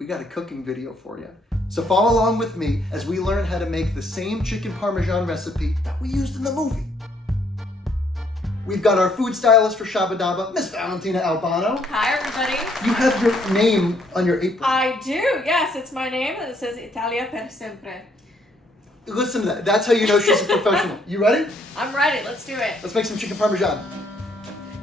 we got a cooking video for you. So follow along with me as we learn how to make the same chicken parmesan recipe that we used in the movie. We've got our food stylist for Shaba Daba, Miss Valentina Albano. Hi, everybody. You have your name on your apron. I do, yes, it's my name, and it says Italia per sempre. Listen to that. That's how you know she's a professional. You ready? I'm ready, let's do it. Let's make some chicken parmesan.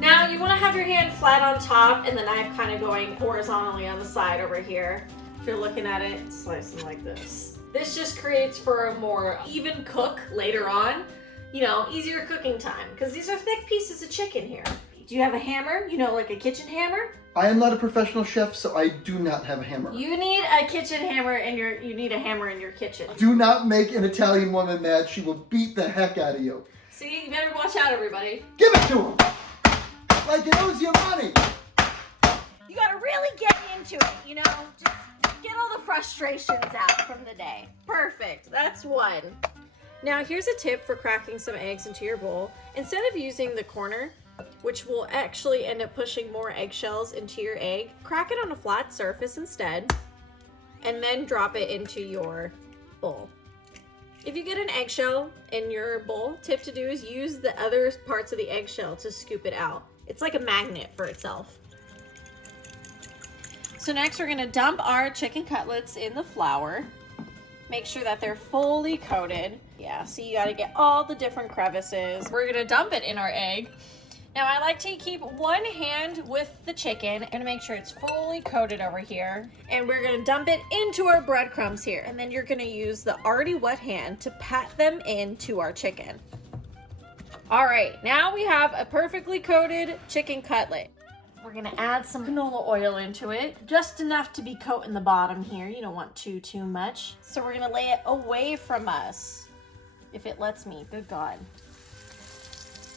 Now, you want to have your hand flat on top and the knife kind of going horizontally on the side over here. If you're looking at it, slicing like this. This just creates for a more even cook later on. You know, easier cooking time, because these are thick pieces of chicken here. Do you have a hammer? You know, like a kitchen hammer? I am not a professional chef, so I do not have a hammer. You need a kitchen hammer in your kitchen. Do not make an Italian woman mad. She will beat the heck out of you. See, you better watch out, everybody. Give it to him! Like it owes you money! You gotta really get into it, you know? Just get all the frustrations out from the day. Perfect, that's one. Now here's a tip for cracking some eggs into your bowl. Instead of using the corner, which will actually end up pushing more eggshells into your egg, crack it on a flat surface instead, and then drop it into your bowl. If you get an eggshell in your bowl, tip to do is use the other parts of the eggshell to scoop it out. It's like a magnet for itself. So next we're gonna dump our chicken cutlets in the flour. Make sure that they're fully coated. Yeah, so you gotta get all the different crevices. We're gonna dump it in our egg. Now I like to keep one hand with the chicken and make sure it's fully coated over here. And we're gonna dump it into our breadcrumbs here. And then you're gonna use the already wet hand to pat them into our chicken. All right, now we have a perfectly coated chicken cutlet. We're gonna add some canola oil into it, just enough to be coating the bottom here. You don't want too much. So we're gonna lay it away from us, if it lets me, good God.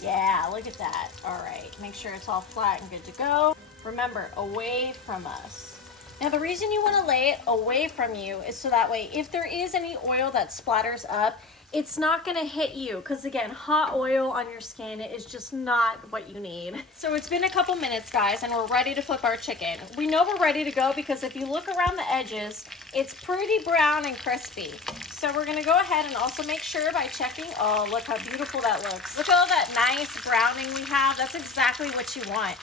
Yeah, look at that. All right, make sure it's all flat and good to go. Remember, away from us. Now the reason you wanna lay it away from you is so that way, if there is any oil that splatters up, it's not gonna hit you, because again, hot oil on your skin is just not what you need. So it's been a couple minutes, guys, and we're ready to flip our chicken. We know we're ready to go because if you look around the edges, it's pretty brown and crispy. So we're gonna go ahead and also make sure by checking, oh, look how beautiful that looks. Look at all that nice browning we have. That's exactly what you want.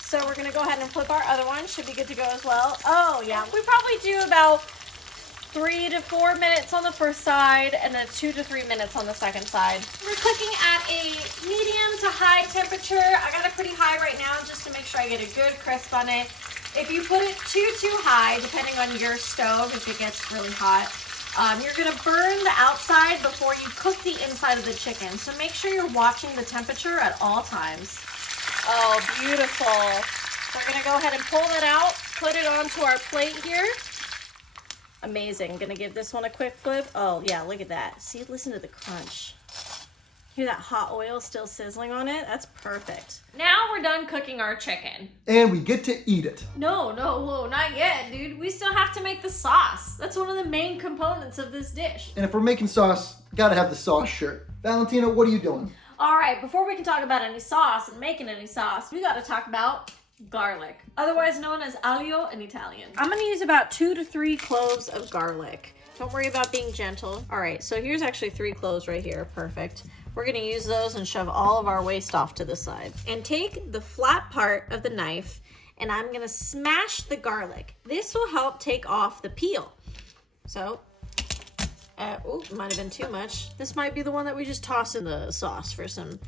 So we're gonna go ahead and flip our other one. Should be good to go as well. Oh yeah, we probably do about 3 to 4 minutes on the first side and then 2 to 3 minutes on the second side. We're cooking at a medium to high temperature. I got it pretty high right now just to make sure I get a good crisp on it. If you put it too high, depending on your stove, if it gets really hot, you're gonna burn the outside before you cook the inside of the chicken. So make sure you're watching the temperature at all times. Oh, beautiful. We're gonna go ahead and pull that out, put it onto our plate here. Amazing. Gonna give this one a quick flip. Oh yeah, look at that. See, listen to the crunch. Hear that hot oil still sizzling on it? That's perfect. Now we're done cooking our chicken. And we get to eat it. No, whoa, not yet, dude. We still have to make the sauce. That's one of the main components of this dish. And if we're making sauce, gotta have the sauce shirt. Valentina, what are you doing? All right, before we can talk about any sauce and making any sauce, we gotta talk about garlic, otherwise known as aglio in Italian. I'm gonna use about 2 to 3 cloves of garlic. Don't worry about being gentle. All right, so here's actually 3 cloves right here. Perfect. We're gonna use those and shove all of our waste off to the side. And take the flat part of the knife and I'm gonna smash the garlic. This will help take off the peel. So, oh, might have been too much. This might be the one that we just toss in the sauce for some,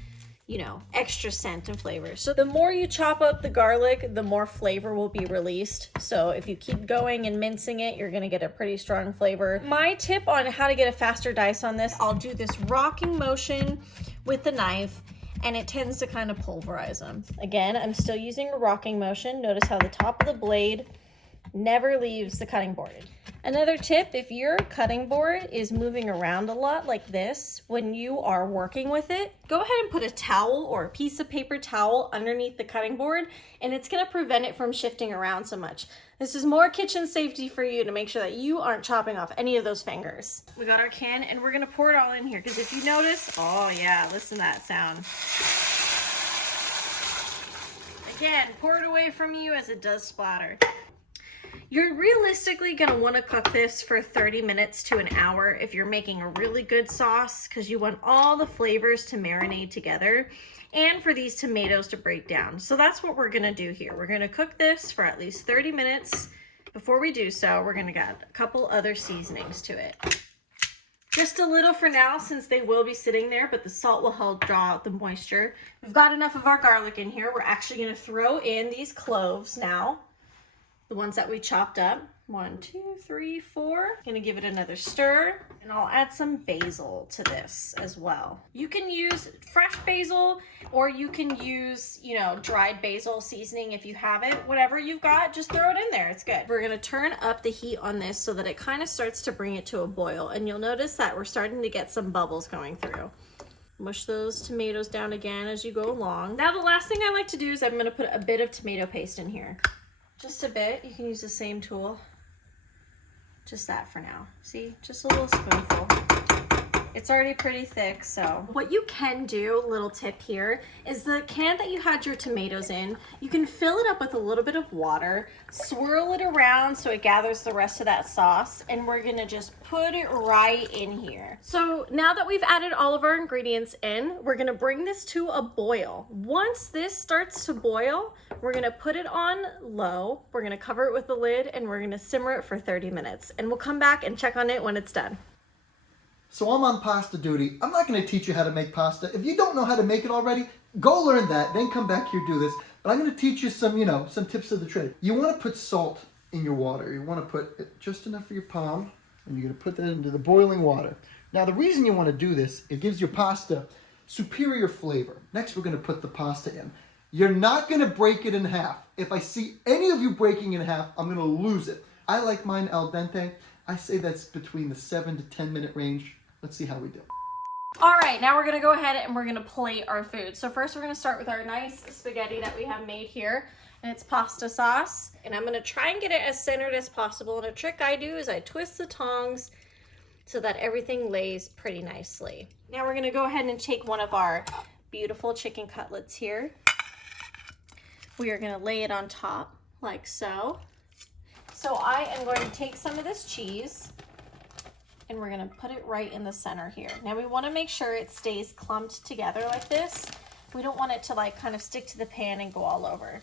you know, extra scent and flavor. So the more you chop up the garlic, the more flavor will be released. So if you keep going and mincing it, you're gonna get a pretty strong flavor. My tip on how to get a faster dice on this, I'll do this rocking motion with the knife and it tends to kind of pulverize them. Again, I'm still using a rocking motion. Notice how the top of the blade never leaves the cutting board. Another tip, if your cutting board is moving around a lot like this, when you are working with it, go ahead and put a towel or a piece of paper towel underneath the cutting board, and it's gonna prevent it from shifting around so much. This is more kitchen safety for you to make sure that you aren't chopping off any of those fingers. We got our can, and we're gonna pour it all in here, because if you notice, oh yeah, listen to that sound. Again, pour it away from you as it does splatter. You're realistically going to want to cook this for 30 minutes to an hour if you're making a really good sauce, because you want all the flavors to marinate together and for these tomatoes to break down. So that's what we're going to do here. We're going to cook this for at least 30 minutes. Before we do so, we're going to add a couple other seasonings to it. Just a little for now, since they will be sitting there, but the salt will help draw out the moisture. We've got enough of our garlic in here. We're actually going to throw in these cloves now, the ones that we chopped up. 1, 2, 3, 4. Gonna give it another stir, and I'll add some basil to this as well. You can use fresh basil, or you can use, dried basil seasoning if you have it. Whatever you've got, just throw it in there. It's good. We're gonna turn up the heat on this so that it kind of starts to bring it to a boil, and you'll notice that we're starting to get some bubbles going through. Mush those tomatoes down again as you go along. Now the last thing I like to do is I'm gonna put a bit of tomato paste in here. Just a bit. You can use the same tool. Just that for now. See, just a little spoonful. It's already pretty thick, so. What you can do, little tip here, is the can that you had your tomatoes in, you can fill it up with a little bit of water, swirl it around so it gathers the rest of that sauce, and we're gonna just put it right in here. So now that we've added all of our ingredients in, we're gonna bring this to a boil. Once this starts to boil, we're gonna put it on low, we're gonna cover it with the lid, and we're gonna simmer it for 30 minutes. And we'll come back and check on it when it's done. So I'm on pasta duty. I'm not going to teach you how to make pasta. If you don't know how to make it already, go learn that, then come back here, do this. But I'm going to teach you some, some tips of the trade. You want to put salt in your water. You want to put just enough for your palm, and you're going to put that into the boiling water. Now, the reason you want to do this, it gives your pasta superior flavor. Next, we're going to put the pasta in. You're not going to break it in half. If I see any of you breaking it in half, I'm going to lose it. I like mine al dente. I say that's between the 7 to 10 minute range. Let's see how we do. All right, now we're gonna go ahead and we're gonna plate our food. So first we're gonna start with our nice spaghetti that we have made here, and it's pasta sauce. And I'm gonna try and get it as centered as possible. And a trick I do is I twist the tongs so that everything lays pretty nicely. Now we're gonna go ahead and take one of our beautiful chicken cutlets here. We are gonna lay it on top like so. So I am going to take some of this cheese, and we're gonna put it right in the center here. Now we wanna make sure it stays clumped together like this. We don't want it to kind of stick to the pan and go all over.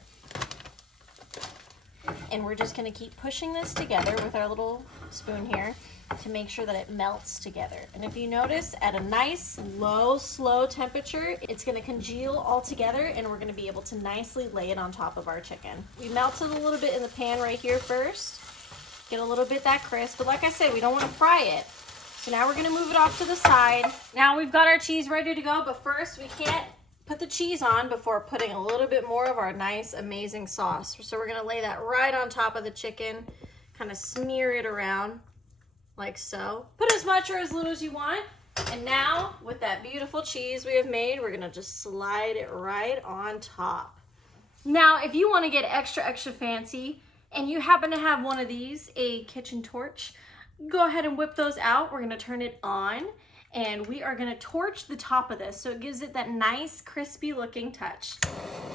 And we're just gonna keep pushing this together with our little spoon here to make sure that it melts together. And if you notice, at a nice, low, slow temperature, it's gonna congeal all together, and we're gonna be able to nicely lay it on top of our chicken. We melted a little bit in the pan right here first. Get a little bit that crisp, but like I said, we don't want to fry it. So now we're gonna move it off to the side. Now we've got our cheese ready to go, but first we can't put the cheese on before putting a little bit more of our nice, amazing sauce. So we're gonna lay that right on top of the chicken, kind of smear it around like so. Put as much or as little as you want. And now with that beautiful cheese we have made, we're gonna just slide it right on top. Now, if you wanna get extra, extra fancy, and you happen to have one of these, a kitchen torch, go ahead and whip those out. We're gonna turn it on, and we are gonna torch the top of this so it gives it that nice crispy looking touch.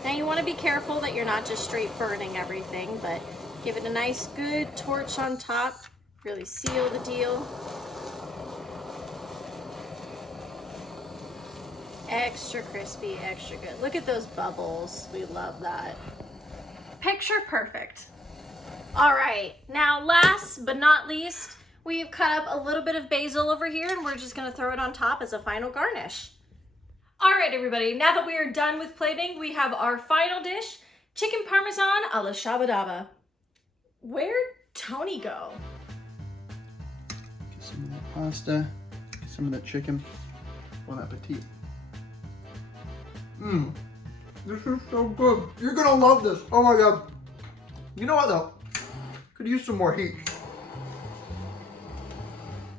Now you wanna be careful that you're not just straight burning everything, but give it a nice good torch on top, really seal the deal. Extra crispy, extra good. Look at those bubbles, we love that. Picture perfect. All right, now last but not least, we've cut up a little bit of basil over here, and we're just gonna throw it on top as a final garnish. All right, everybody, now that we are done with plating, we have our final dish, chicken parmesan a la Shaba Daba. Where'd Tony go? Get some of that pasta, some of that chicken. Bon appetit. This is so good. You're gonna love this. Oh my God. You know what though? Could use some more heat.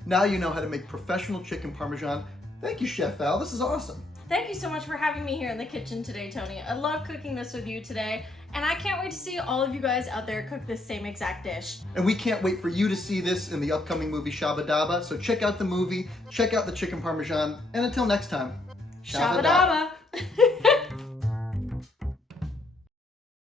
Now you know how to make professional chicken parmesan. Thank you, Chef Val. This is awesome. Thank you so much for having me here in the kitchen today, Tony. I love cooking this with you today, and I can't wait to see all of you guys out there cook this same exact dish. And we can't wait for you to see this in the upcoming movie Shaba Daba. So check out the movie, check out the chicken parmesan, and until next time, Shaba Daba.